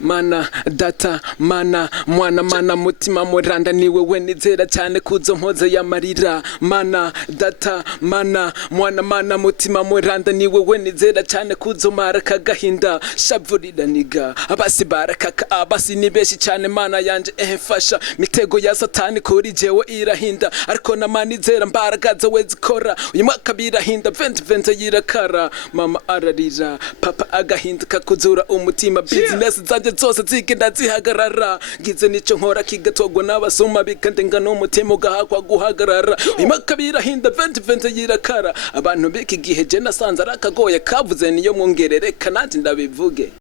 mana data mana mwana mana mutima muranda niwe we nizera cyane kuzo mpoze yamarira mana data mana mwana mana mutima muranda niwe we nizera cyane kuzo maraka gahinda shavurira niga abasi barakaka abasi nibeshi cyane mana yanje fasha mitego ya satani kuri jewe irahinda ariko namanizera mbaragaza we zikora uyu mwaka birahinda 2020 yirakara mama ararira papa agahinduka kuzura umutima business zanje zose zigenda zihagarara ngize nico nkora kigatogwa n'abasoma bikandenga n'umutima ugahakwa guhagarara uyu mwaka birahinda 2020 yirakara abantu biki gihe je nasanze arakagoye kavuze niyo mwongerere kanati ndabivuge.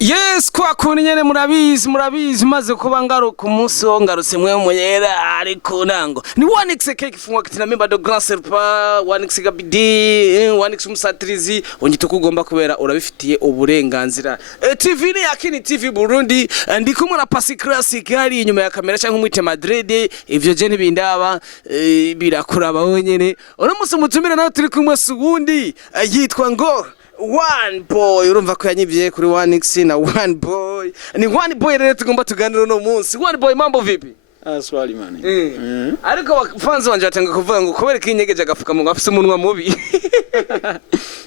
Yes, kwa kuni nyene murabizi maze kuba ngaruka umunsi wo ngarutse mwe muyera ariko nango ni One kifungwa kitina member do grand serpa One gabidi One umusatrizi ongito kugomba kubera urabifitiye uburenganzira. TV ni yakini TV Burundi ndi kumwe na Pasi Classic hari inyuma ya kamera cyangwa umwite Madrid ivyo je ntibindaba birakuraba wenyene uno musi mutumira nawe turi kumwe sugundi yitwa ngo One Boy urumva ko yanyivye kuri One na One Boy ni One Boy rero tugomba tuganira no munsi. One Boy mambo vipi? Swali mani. Ariko fans wanje batanga kuvuga ngo kubera kinyegeje agafuka mu afise umunwa mubi.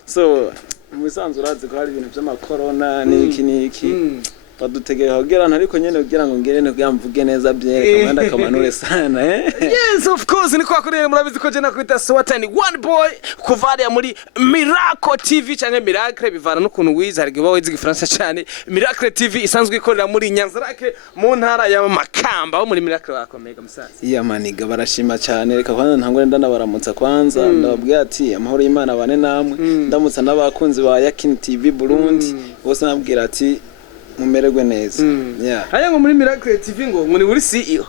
So musanzwe urazi ko hari ibintu by'ama corona niki badutegeka kugerana ariko nyene kugira ngo ngerene kuyamvuge neza byeka kandi akamanure sana Yes of course niko akoreye murabizi ko je nakwita Swatani One Boy kuvaria muri Miracle TV cyangwa Miracle bivana n'ukuntu wiza hari gibawe z'igifaransa cyane. Miracle TV isanzwe ikorera muri Nyanzarake mu ntara ya Makamba aho muri Miracle bakomega musaza. Iya maniga barashima cyane reka kwanza ntangore ndanabaramutsa kwanza ndababwiye ati amahoro y'Imana bane namwe ndamutsa n'abakunzi ba Yakini TV Burundi bose nabwira ati mumererwe neza. Haya ngo muri Miracle TV ngo muri uri CEO.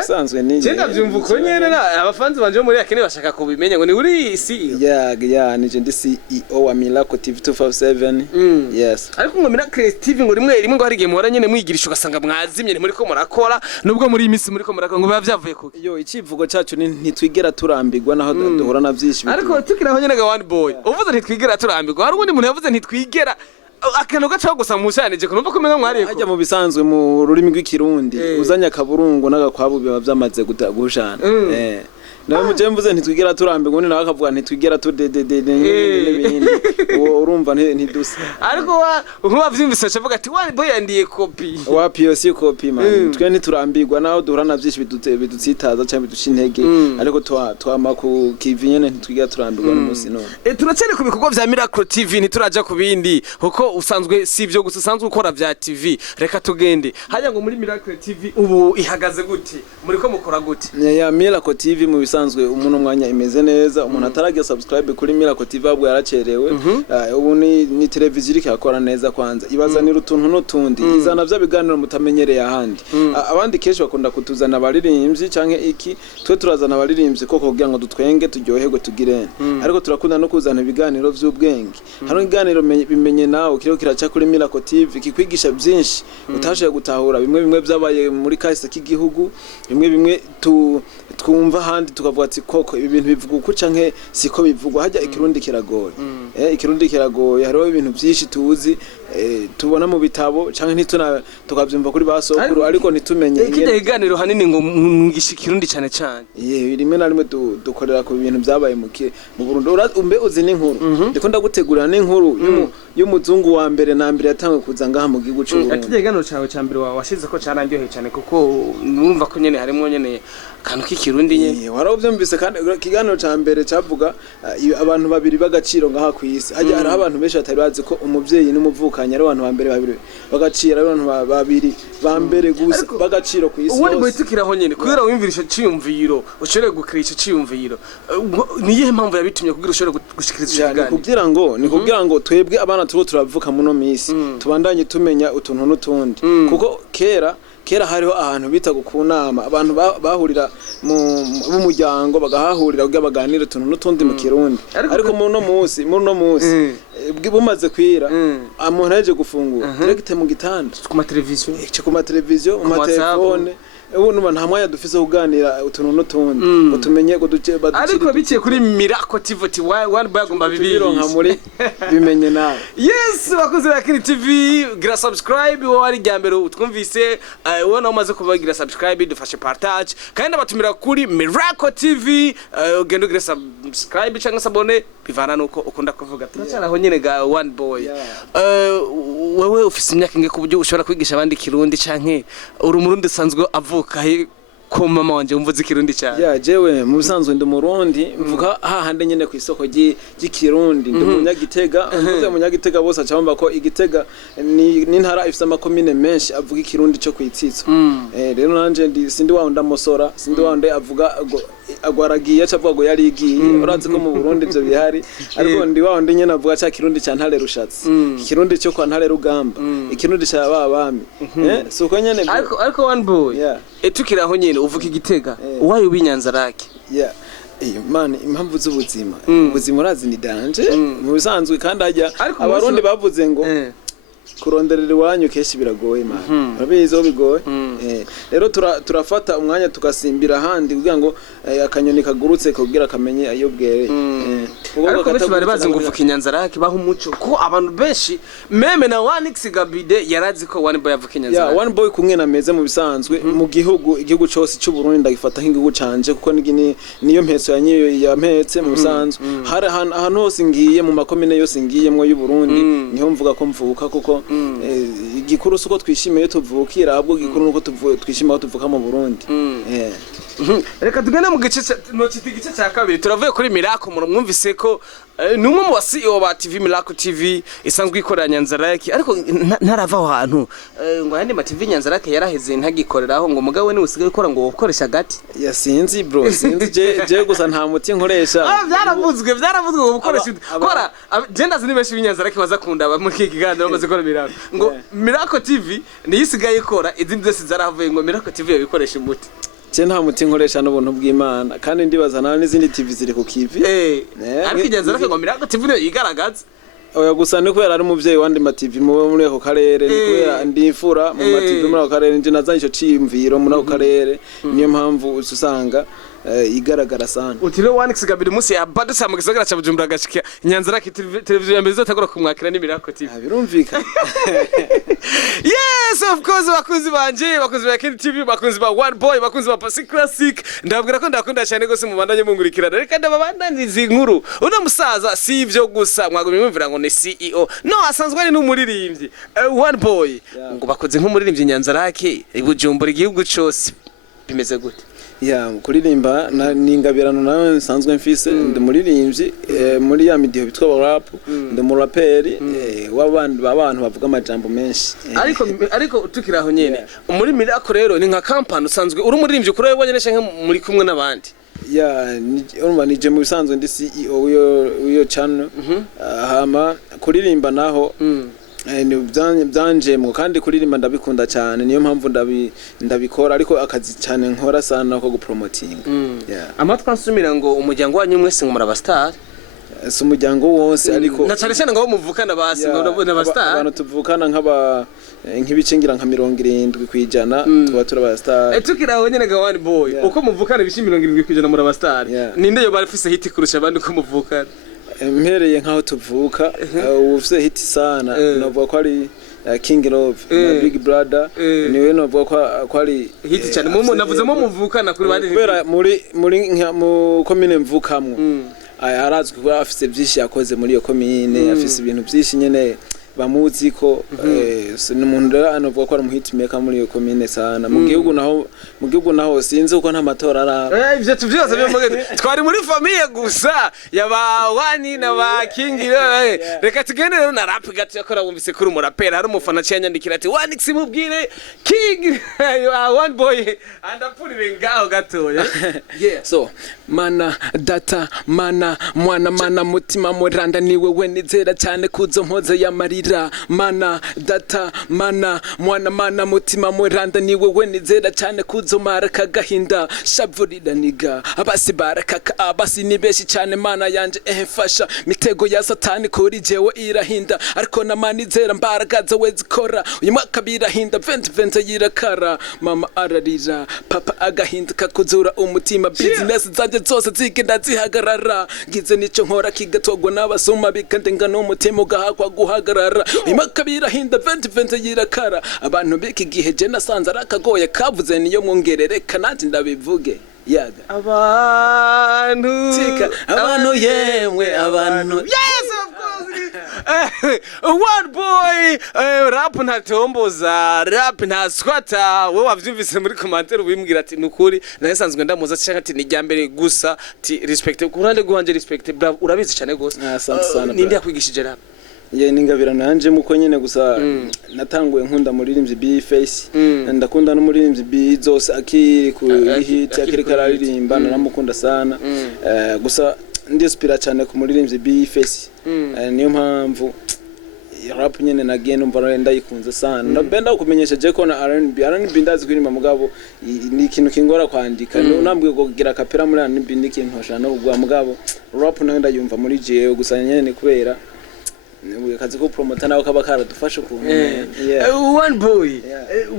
Usanzwe ni je ndavyumva uko nyene abafanzi banje muri Yakini bashaka kubimenya ngo ni uri CEO. Nije ndi CEO wa Miracle TV 257. Yes. Ariko ngo Miracle TV ngo rimwe ngo hari gihe muhora nyene mwigirisha ugasanga mwazimye ni muri ko murakora nubwo muri imisi muri ko murakora ngo bavyavuye kuki. Icivugo cacu ni ntitwigera turambirwa naho duhora na vyinshi. Ariko tukiraho nyene ga One Boy uvuze ntitwigera turambirwa hari ubundi muntu yavuze ntitwigera akantu gacaho gusa mushanije kunumva ko menga mwariye ko ajya mu bisanzwe mu rurimi rw'ikirundi uzanya kaburungu n'agakwabu biba byamaze gushana nawe muje mvuze ntitwigera turambirwa ni nawe akavuga ntitwigera tudedede n'ibindi urumva ntidusa ariko nkuba vyumvise avuga ati One Boy yandiye copy wa POC copy man twe ntiturambirwa naho duhura na byinshi bidutsitaza cyangwa biduca intege ariko twama ku kivinyene ntitwigera turambirwa n'umunsi none turacere ku bikorwa vya Miracle TV ntituraja ku bindi kuko usanzwe sivyo gusa usanzwe ukora vya TV reka tugende hajya ngo muri Miracle TV ubu ihagaze gute muri ko mukora gute ya Miracle TV mu bisanzwe umuntu mwanya imeze neza umuntu ataragiye subscribe kuri Miracle TV abwo yaracerewe ubu ni televiziyo iri yakora neza kwanza ibazanira utuntu n'utundi izana bya biganiro mutamenyereye ahandi abandi keshi bakunda kutuzana abaririmbyi canke iki twe turazana abaririmbyi koko kugira ngo dutwenge turyoherwe tugirene ariko turakunda no kuzana ibiganiro vy'ubwenge hano ibiganiro bimenye nawe kiriho kiraca kuri Miracle TV kikwigisha byinshi utashoboye gutahura bimwe byabaye muri kahise k'igihugu bimwe twumva handi tukavuga ati koko ibi bintu bivuga uko canke siko bivugwa hajya ikirundi kiragoye ikirundi kiragoye hariho ibintu byinshi tuzi tubona mu bitabo canke tukavyumva kuri basokuru ariko nitumenye ikije iganiro hanini ngo ngishikirundi cyane rimwe na rimwe dukorera ku bintu byabaye mu Burundi umbe uzi n'inkuru ndiko ndagutegurira n'inkuru y'umuzungu wa mbere na mbere yatangwe kuza ngaha mu gihugu cy'u Burundi akije iganiro cyawe cya mbere washize ko cyarangiye cyane kuko numva ko nyene harimo nyene kantu k'ikirundi nyene waravyumvise kandi ikiganiro cya mbere cyavuga abantu babiri bagaciro ngaha ku isi hari abantu benshi batari bazi ko umuvyeyi n'umuvukanye ari abantu babiri bagaciro abantu babiri bambere gusa bagaciro ku isi ubundi boyitukiraho nyene kubera wimvirisha ciyumviro ushobore gukrisha ciyumviro niye mpamvu yabitumye kugira ushobore gushikiriza ikiganiro ni kugira ngo twebwe abana turavuka muno misi tubandanye tumenya utuntu n'utundi kuko kera hariho ahantu bita gukunama abantu bahurira mu muryango bagahahurira kugira baganire utuntu n'utundi mu Kirundi ariko muno munsi bumaze kwira umuntu yaje gufungura direct mu gitanda ku ma televiziyo mu matelefone ubu numa nta mwanya dufise kuganira utuntu n'utundi ngo tumenye ko duce ariko biciye kuri Miracle TV ati One Boy agomba bibironka muri bimenye nawe. Yes, bakoze bakini TV gira subscribe wo ari ryambere utwumvise ubona umaze kubagira subscribe dufashe partage kandi abatumira kuri Miracle TV ugenda gira subscribe cyangwa sabone bivana nuko ukunda kuvuga turacyaraho nyene ga One Boy. Wewe ufise imyaka inge kuburyo ushobora kwigisha abandi kirundi canke uri umurundi sanzwe avuka ko mama wanje umvuze ikirundi cyane? Ya jewe mu bisanzwe ndi umurundi mvuga hahande nyene ku isoko ry'ikirundi ndi umunyagitega mvuze umunyagitega bose acamba ko igitega ni ntara ifise amakomine menshi avuga ikirundi cyo kwitsitso. Rero nanje sindi wa ndamosora sindi wa nde avuga agwaragiye acavuga ngo yarigiye urazi ko mu Burundi byo bihari ariko ndi wa ndi nyene avuga cya kirundi cya ntare rushatsi ikirundi cyo kwa ntare rugamba ikirundi cya babami suko nyene ariko One Boy etukiraho nyene uvuga igitega uwaye ubinyanzarake man impamvu z'ubuzima ubuzima urazi ni danje mu bisanzwe kandi ajya abarundi bavuze ngo kuronderera iwanyu keshi biragoye man urabizo bigoye rero turafata umwanya tukasimbira handi kugira ngo akanyoni kagurutse kugira kamenye ayo bwere ariko bese bari bazi ngo uvuka inyanzarake baho umuco ko abantu benshi meme na Wanix Gabide yarazi ko One Boy avuka inyanzarake. One Boy kumwe nameze mu bisanzwe mu igihugu cyose cy'u Burundi ndagifata nk'igihugu canje kuko niyo mpeso yanyiyo yampetse mu bisanzwe hari ahantu hose ngiye mu makomine yose ngiyemwo y'u Burundi niho mvuga ko mvuka kuko igikuru suko twishimiye tuvukira ahubwo gikuru nuko twishimiye tuvuka mu Burundi. Reka tugende mu gice cya kabiri turavuye kuri Miracle mwumvise ko numwe mu CEO ba TV Miracle TV isanzwe ikorera Nyanzarake ariko ntarava aho hantu ngo yandi ma TV Nyanzarake yaraheze ntagikoreraho ngo mugabo ni usigaye ukora ngo ukoresha gati sinzi bro sinzi je gusa nta muti nkoresha byaravuzwe ngo ukoresha kora genda zini benshi b'Inyanzarake bazakunda muri iki kiganiro bamaze gukora Miracle ngo Miracle TV ni isigaye ikora izindi zose zaravuye ngo Miracle TV yabikoresha umuti nta muti nkoresha n'ubuntu bw'Imana kandi ndibaza nawe n'izindi TV ziri ku kivi ariko Nyanzarake ngo Miracle TV niyo yigaragaza oya gusa ni kubera ari umuvyeyi wandi ma TV muri ako karere ni kubera ndifura mu ma TV muri ako karere nje nazanye ico ciyumviro muri ako karere niyo mpamvu usanga igaragara sana utire Wanix Gabide musi ya badutse mu gisagara ca Bujumbura gashika Nyanzarake televiziyo ya mbere izotagora kumwakira ni Miracle TV birumvika. Yes, of course bakunzi banje bakunzi ba TV bakunzi ba One Boy bakunzi ba Pasi Classic ndabwira ko ndakunda cyane gose mu bandanye mungurikirana reka ndababandaniza inkuru uno musaza si ivyo gusa mwagumye mwumvira ngo ni CEO no asanzwe ari n'umuririmbyi One Boy ngo bakoze nk'umuririmbyi Nyanzarake Bujumbura igihugu cyose bimeze gute? Kuririmba n'ingabirano nawe nsanzwe mfise ndi muririmbyi muri ya midiho bitwa rap ndi mu raperi w'abantu bavuga amajambo menshi ariko tukiraho nyene muri Miracle rero ni nka company usanzwe uri umuririmbyi kuri wewe nyene canke muri kumwe n'abandi? Urumva nije mu bisanzwe ndi CEO w'iyo channel hama kuririmba naho ni byanjemwe kandi kuririmba ndabikunda cyane niyo mpamvu ndabikora ariko akazi cyane nkora sana ko gupromoting. Amatwa nsumira ngo umuryango wanyu mwese ngo murabastar si umuryango wose ariko na cyane ngo muvukana basi ngo n'abastar abantu tuvukana nk'ibicengira nka 70% tuba turabastar tukiraho nyene ga One Boy uko muvukana bishi 70% murabastar ninde yo barifise hiti kurusha abandi ko muvukana? Mpereye nkaho tuvuka ufise hiti sana navuga ko ari King Love Big Brother niwe navuga ko ari hiti cyane mu navuzemo muvukana kuri bandi kubera muri mu komine mvukamwo arazwi ko afise byinshi yakoze muri iyo komine afise ibintu byinshi nyene bamuzi ko n'umuntu rero anavuga ko ari umuhitmaker muri iyo komine sana mu gihugu naho sinzi uko nta matora araba ivyo tuvyose byo mugende twari muri famille gusa yaba Wani na ba King reka tugende rero na rap gato yakora wumvise kuri umurapera hari umufana cyanyandikira ati Wanix mubwire King One Boy andapurire ngaho gatoya so mana data mana mwana mutima muranda niwe nizera cyane kuzo mpoze ya marira y'amarira mana data mana mwana mana mutima mweranda niwe we nizera cyane kuzomara kagahinda shavurira niga abasi barakaka abasi ni beshi cyane mana yanje fasha mitego ya satani kuri jewe irahinda ariko namanizera mbaragaza we zikora uyu mwaka birahinda 2020 yirakara mama ararira papa agahinda kakuzura umutima business zanje zose zigenda zihagarara ngize nico nkora kigatogwa n'abasoma bikandenga n'umutima ugahakwa guhagarara uyu mwaka birahinda 2020 yirakara abantu biki gihe je nasanze arakagoye kavuze niyo mwongerere kanati ndabivuge yaga abantu yemwe abantu yes of course one boy rap ntatomboza rap ntaswata we wavyumvise muri commentaire ubimbwira ati nukuri nasanzwe ndamuza cyangwa ati nijyambere gusa ati respect ku ruhande rwanje respect bravo urabizi cyane gose asante sana ninde yakwigishije rap ye ningabira nanje muko nyene gusa natanguye nkunda muririmvyi B face ndakunda no muririmvyi B zose akiri ku hit akiri kararirimba naramukunda sana gusa ndispira cyane ku muririmvyi B face niyo mpamvu rap nyene nagiye numva ndayikunze sana nabenda kumenyesha je ko na R&B ndazi kwirima mugabo ni ikintu kingora kwandika nambwiye kugira kapera muri R&B ni ikintu hoshana ubwa mugabo rap nayo ndayumva muri jewe gusa nyene kubera kazi ko promoter nawe kaba karadufasha ukuntu one boy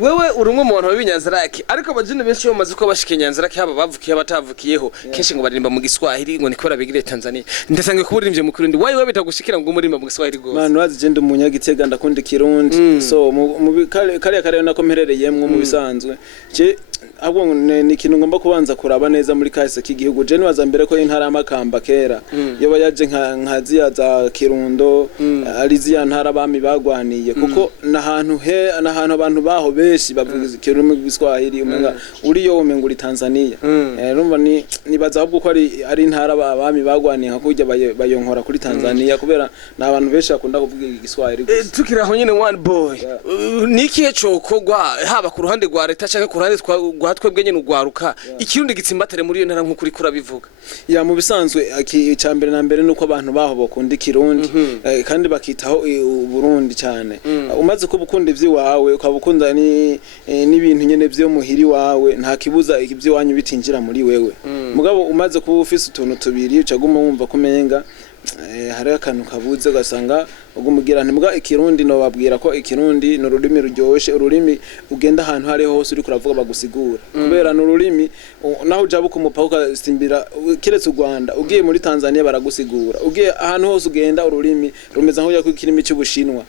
wewe urumwe mu bantu b'inyanzaraki ariko abajene benshi bamaze ko bashika inyanzaraki haba bavukiye batavukiyeho kenshi ngo baririmba mu Giswahili ngo nikora bigire Tanzania ndasanzwe kuburirimvye mu Kirundi wayi bitagushikira ngo muririmba mu Giswahili gose manu wazi je ndumunyagitega ndakunda Kirundi so mu kare nako mperereyemwe mu bisanzwe je ahubwo ni ikintu ngomba kubanza kuraba neza muri kahise k'igihugu je nibaza mbere ko intara y'amakamba kera yoba yaje nka ziya za Kirundo ari ziya ntara bami bagwaniye kuko nahantu abantu baho benshi bavuga Kirundi mu Giswahili umenga uriyo umenga uri Tanzania urumva nibaza ahubwo ko ari intara bami bagwaniye nka kujya bayonkora kuri Tanzania kubera nabantu benshi bakunda kuvuga Igiswahili tukiraho nyine one boy nikihe cokogwa haba ku ruhande rwa leta cyangwa ku ruhande twebwe nyene ugwaruka ikirundi gitsimbatare muri iyo ntara nko kuri kurabivuga ya mu bisanzwe icambere na mbere nuko abantu baho bakunda Kirundi kandi bakitaho Burundi cyane umaze ko bukunda ivyi wawe ukabukunda n'ibintu nyene byo muhiri wawe nta kibuza ivyi wanyu bitinjira muri wewe mugabo umaze kuba ufise utuntu tubiri ucaguma wumva kumenga hari akantu kabuze gasanga ugumugira ntimuga ikirundi no babwira ko ikirundi no rurimi ruryoshe ururimi ugenda ahantu hari hose uri kuravuga bagusigura kubera no rurimi naho ujabuka umupaka simbira kiretse u Rwanda ugiye muri Tanzania baragusigura ugiye ahantu hose ugenda ururimi rumeza nko yako ikirimi cy'ubushinwa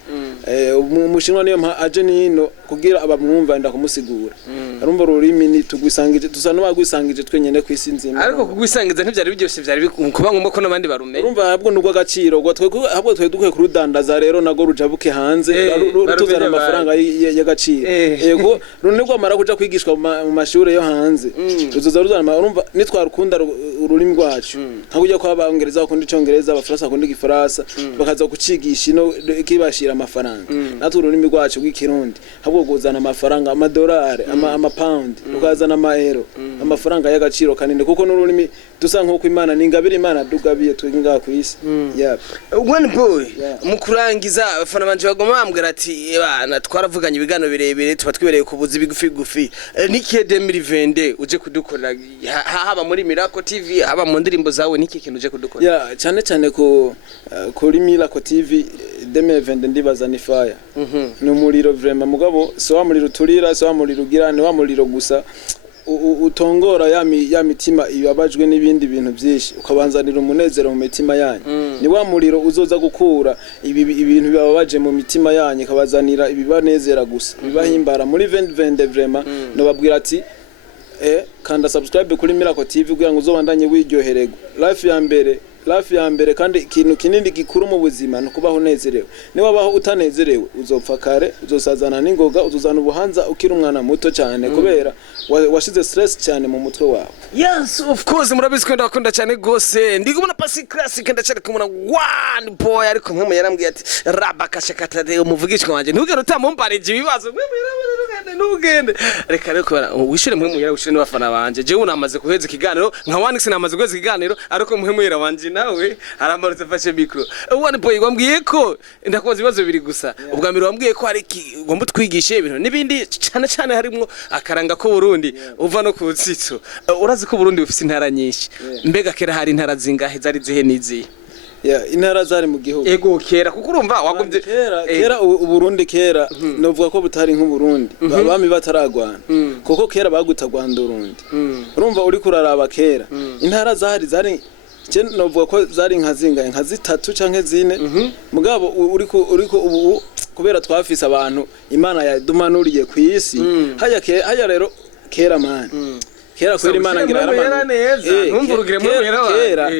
umushinwa niyo aje nino kugira abamwumva nda kumusigura arumva ururimi ni tugwisangije tusano bagwisangije twenyene kwisinzima ariko kugwisangiza ntivyari biryoshe vyari kuba ngomba ko nabandi barumenye urumva habwo nugwa gaciro gwa twebwe twe dukwiye kurudandaza rero nago rujabuke hanze rutuzana amafaranga y'agaciro yego runegwa mara kuja kwigishwa mu mashure yo hanze ruzoza ruzana urumva nitwarukunda ururimi rwacu nkakujya kwa abangereza bakunda icongereza abafaransa bakunda igifaransa bakaza kucigisha ino kibashira amafaranga natwe ururimi rwacu rw'ikirundi habwo guzana amafaranga amadolari amapound rukazana amaero amafaranga y'agaciro kaninde kuko n'ururimi dusa nko kwimana ningabira imana dugabiye twinga kwisi one boy mukurangiza abafana banje bagoma bambwira ati bana twaravuganye ibigano birebire tuba twibereye kubuza bigufi gufi nikiye 2020 uje kudukorera haba muri Miracle TV haba mu ndirimbo zawe niki kintu uje kudukorera cyane kuri Miracle TV 2020 ndibaza ni fire ni umuriro vraiment mugabo so wa muriro turira so wa muriro ugirane wa muriro gusa utongora ya mitima ibabajwe n'ibindi bintu byinshi ukabanzanira umunezero mu mitima yanyu ni wa muriro uzoza gukura ibintu bibabaje mu mitima yanyu kabazanira ibibanezera gusa bibahimbara muri 2020 vraiment no babwira ati kanda subscribe kuri Miracle TV kugira ngo uzobandanye wiryoherego life ya mbere kandi ikintu kinini gikuru mu buzima no kubaho nezerewe ni wabaho utanezerewe uzopfa kare uzosazana n'ingoga uzozana ubuhanza ukiri umwana muto cyane kubera washize stress cyane mu mutwe wawe yes of course murabizi ko ndakunda cyane gose ndigumuna pasi classic ndacare kumuna one boy ariko mwe yarambwiye ati rabakashakatade umuvugishwa wanje ntugere utamumbarije ibibazo mwe ntugende reka reko wishire mwe yara wishire n'abafana banje je unamaze kuheza ikiganiro nka one namaze kuheza ikiganiro ariko mwe wanje nawe aramarutse afashe micro One Boy wambwiye ko ndakoze ibibazo bibiri gusa ubwa mbere wambwiye ko hari ngomba twigishe ibintu nibindi cyane harimo akaranga ko Burundi uva no ku tsitso urazi ko Burundi bufite intara nyinshi mbega kera hari intara zingahe zari zihe nizi intara zari mu gihugu ego kera kuko urumva wagumye kera Burundi kera novuga ko butari nk'Uburundi abami bataragwana kuko kera baguta Rwanda Burundi urumva uri kuraraba kera intara zari novuga ko zari nka zingahe nka zitatu canke zine mugabo uriko ubu kubera twafise abantu Imana yadumanuriye ku isi haya rero kera man kera kweri Imana ngira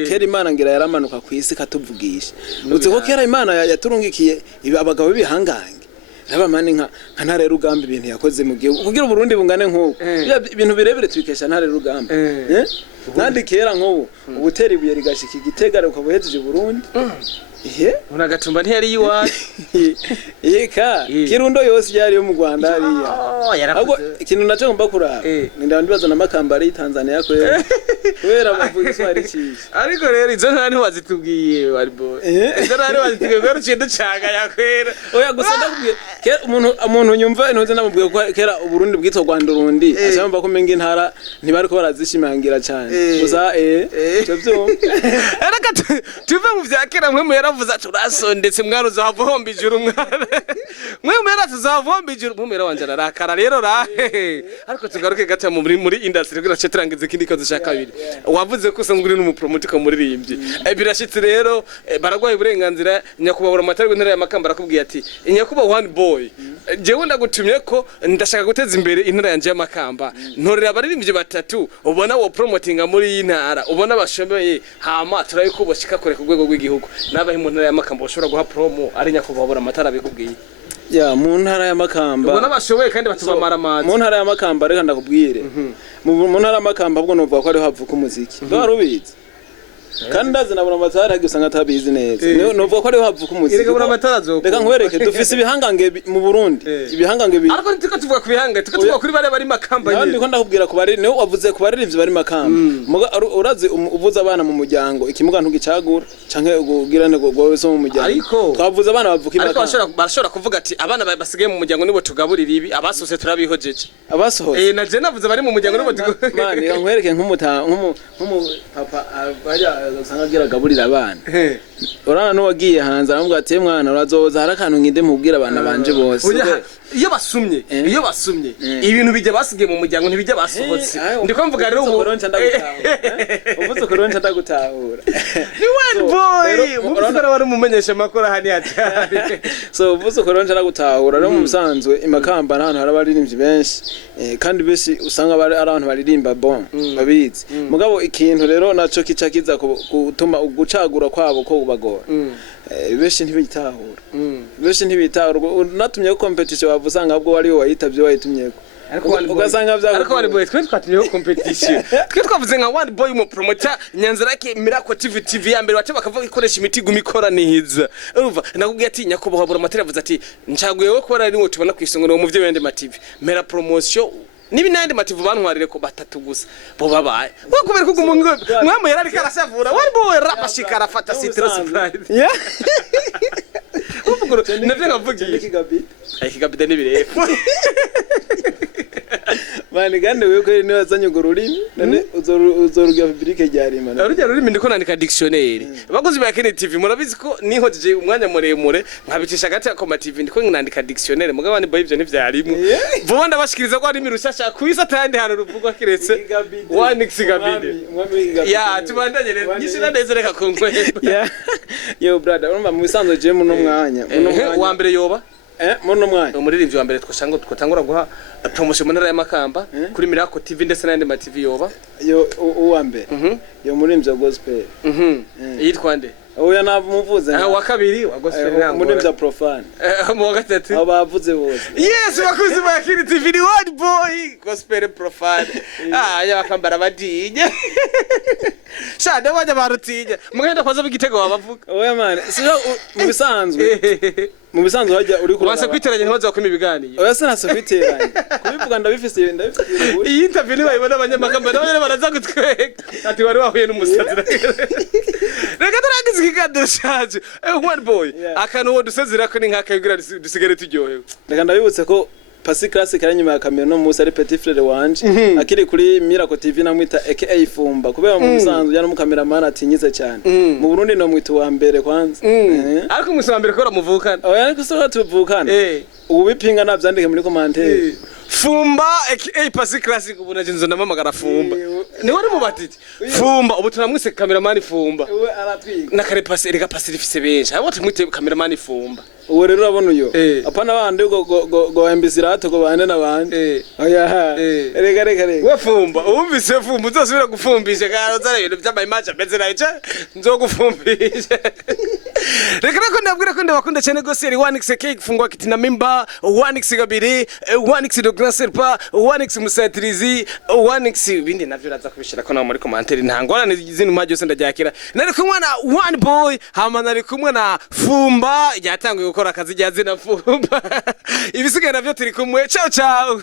kera Imana ngira yaramanuka ku isi katuvugisha uzi ko kera Imana yaturungikiye abagabo bihangange abamani nka ntare rugamba ibintu yakoze mu gihugu kugira Burundi bungane nk'uko ibintu birebire twikesha ntare rugamba nandi kera nk'ubu ubutera ibuye rigashika Igitega ukabuhejeje Burundi unagatumba ntiyari yiwaje yeka Kirundo yose yari yo mu Rwanda hariya ahubwo ikintu naco ngomba kuraba ndabandibazana n'amakamba ari Tanzania kwera bavuga iswari cyiza ariko rero izo ntani wazitubwiye One Boy izo ntani wazitubwiye ko ruciye ducanga yakwera oya gusa ndakubwiye kera umuntu nyumva intoze namubwiye ko kera Burundi bwitwa Rwanda Rundi ashamba ko menga intara ntibari ko barazishimangira cyane gusa cyo byo araka tuve mu vyakera mwe yaravuze turasondetse mwaruzo havomba ijuru mwana mwe yaratuzavomba ijuru mumera wanje arakara rero ariko tugaruke gacha muri industry kugira cyeturangize kindi kazo cya kabiri wavuze ko usanzwe uri n'umupromoter ko muririmvyi birashitse rero baragwaye uburenganzira nyakubahura amatari w'intara ya Makamba arakubwiye ati nyakubahwa One Boy jewe ndagutumye ko ndashaka guteza imbere intara yanje ya Makamba ntorera abaririmbyi batatu ubona wo promotinga muri intara ubona bashomeye hama turayiko boshika kore ku rwego rw'igihugu nabahe mu ntara ya Makamba bashobora guha promo ari nyakubahura amatara bikubwiye mu ntara ya Makamba ubona bashoboye kandi batubamara amazi mu ntara ya Makamba reka ndakubwire mu ntara ya Makamba ubwo novuga ko ari havuka umuziki barubizi kandi ndazina amatara gusanga atabizi neza novuga ko ari havuka umuziki reka nkwereke dufise ibihangange mu Burundi ibihangange ariko ntiko tuvuga ku bihangange tuvuga kuri bari Makamba nyine ndiko ndakubwira ku bari niwe wavuze ku baririmbyi bari Makamba urazi uvuza abana mu muryango ikimuga ntugicagura canke ugirane gose mu muryango twavuze abana bavuka Makamba ariko barashobora kuvuga ati abana basigaye mu muryango nibo tugaburira ibi abasose turabihojeje abasohoze na je navuze bari mu muryango nibo mani nkwereke papa usanga agira gaburira abana urana no wagiye hanze aramubwira ati mwana urazoza harakantu nginde mubwira abana banje bose iyo basumye ibintu bijya basigaye mu muryango ntibijya basohotse ndiko mvuga rero uvuze ko ronca ndagutahura ni One Boy uvuze ko wari umumenyesha makuru hani atari so uvuze ko ronca ndagutahura rero mu busanzwe imakamba n'ahantu harabaririmbyi benshi kandi bese usanga ari abantu baririmba bon babizi mugabo ikintu rero naco kica kiza gutuma gucagura kwabo ko ubagora benshi ntibitahura natumye ko competition bavusanga ahubwo wari wayitavye wayitumyeko ugasanga ariko One Boy twe twatumyeho competition twe twavuze nka One Boy mu promoter Nyanzara ke Miracle TV ya mbere bace bakavuga ikoresha imiti gumikora nihiza urumva nakubwiye ati nyakubahwa bura matera avuze ati ncaguye we kubara ari ngo tubona kwisongera mu muvyo wende mativi mera promotion nibi nande mativu bantwarire ko batatu gusa bo babaye bakubera ko umuntu mwamwe yarari karashavura One Boy rapashika arafata citrus pride ubuguru navyo ngavugiye ikigabide nibirefu mani gande wewe ko ni wazanye ururimi none uzoruga fabrique ryarima urujya rurimi ndiko nandika dictionnaire bakozi ba Kene TV murabizi ko nihojeje umwanya muremure nkabicisha gati akoma TV ndiko nandika dictionnaire mugabo One Boy ivyo ntivyarimo vuba ndabashikiriza ko ari mirushasha kwisa tandi hano ruvugwa kiretse One Xigabide ya tubandanye rero nyishira nezereka konkwemba yo brother urumva mu bisanzwe je muno mwanya wambere yoba muno mwanya umuririmvyi wa mbere twashango twatangura guha promotion mu ntara ya Makamba kuri Miracle TV ndetse n'andi ma TV yoba yo uwambere yo muririmvyi wa gospel yitwa nde oya namuvuze wa kabiri wa gospel ntango muririmvyi profane mu wa gatatu abavuze bose yes bakuzi ba Kene TV ni One Boy gospel profane yakambara badinye shade bajya barutinya mugenda kwaza bigitego wabavuga oya man sijo mu bisanzwe hajya uri kurasa kwiteranya ntibaza kwima ibiganiye oya sinase kwiteranya kubivuga ndabifise iyi interview ni bayibona abanyamakamba nabo baraza gutweka ati wari wahuye n'umusazi reka ikiganiro cyaje One Boy akantu wo dusezera ko ni nk'akayugira dusigare turyohewe. Reka ndabibutse ko Pasi Classic ari nyuma ya kamera no musa ari petit frère wanje akiri kuri Miracle TV namwita aka Fumba kubera mu musanzu ya no cameraman atinyize cyane mu Burundi no mwita wambere kwanza ariko musambere ko ramuvukana oya ariko so tuvukana ubu bipinga navyandike muri commentaire Fumba aka Pasi Classic ubu naje nzo namamagara Fumba ni wari mubatiti Fumba ubu tunamwise cameraman Fumba uwe aratwiga na kare Pasi erega Pasi rifise benshi abo tumwite cameraman Fumba uwo rero urabona uyo apana bande go embisirato go bande nabande oya reka we Fumba umvise Fumba uzosubira gufumbisha kandi uzara ibintu by'amayimaje ameze nayo nzogufumbisha reka ko ndabwira ko ndabakunda cyane gose ari 1xk gufungwa kitina member 1x2 1x de grand serpa 1x musatirizi 1x bindi navyo raza kubishira ko nawo muri commentaire ntangorane zinu maje yose ndajakira nari kumwe na One Boy hama nari kumwe na Fumba yatanguye gukora akazi rya zina Fumba ibisigaye navyo turi kumwe ciao ciao